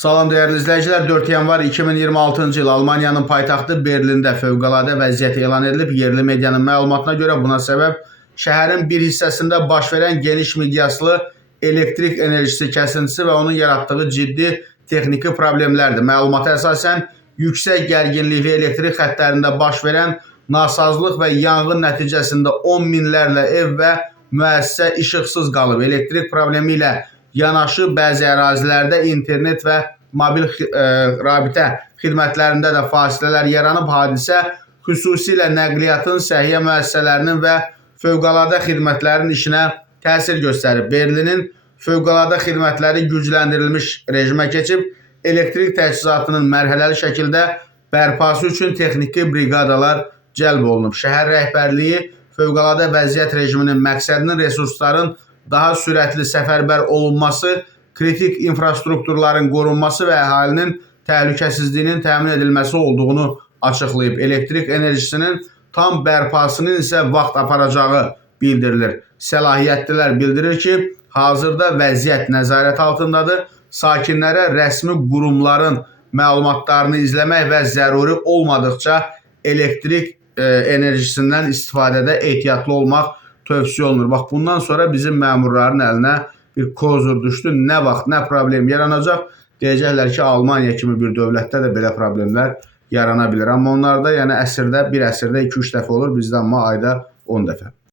Salam değerli izleyiciler, 4 yanvar 2026-cı il Almaniyanın paytaxtı Berlində fövqəladə vəziyyət elan edilib. Yerli medianın məlumatına görə buna səbəb şəhərin bir hissəsində baş verən geniş miqyaslı elektrik enerjisi kəsintisi və onun yaratdığı ciddi texniki problemlərdir. Məlumata əsasən yüksək gərginlikli elektrik xəttlərində baş verən nasazlıq və yanğın nəticəsində 10 minlərlə ev və müəssisə işıqsız qalıb. Elektrik problemi ilə yanaşı bəzi ərazilərdə internet və mobil rabitə xidmətlərində də fasilələr yaranıb. Hadisə xüsusilə nəqliyyatın, səhiyyə müəssisələrinin və fövqəladə xidmətlərin işinə təsir göstərib. Berlinin fövqəladə xidmətləri gücləndirilmiş rejimə keçib. Elektrik təchizatının mərhələli şəkildə bərpası üçün texniki briqadalar cəlb olunub. Şəhər rəhbərliyi fövqəladə vəziyyət rejiminin məqsədinin resursların daha sürətli səfərbər olunması, kritik infrastrukturların qorunması və əhalinin təhlükəsizliyinin təmin edilməsi olduğunu açıqlayıb. Elektrik enerjisinin tam bərpasının isə vaxt aparacağı bildirilir. Səlahiyyətlilər bildirir ki, hazırda vəziyyət nəzarət altındadır. Sakinlərə rəsmi qurumların məlumatlarını izləmək və zəruri olmadıqca elektrik enerjisindən istifadədə ehtiyatlı olmaq tövsiyə olunur. Bax, bundan sonra bizim məmurların əlinə bir kozur düşdü. Nə vaxt, nə problem yaranacaq? Deyəcəklər ki, Almaniya kimi bir dövlətdə də belə problemlər yarana bilir. Amma onlarda yəni əsrdə, bir əsrdə 2-3 dəfə olur, bizdə amma ayda 10 dəfə.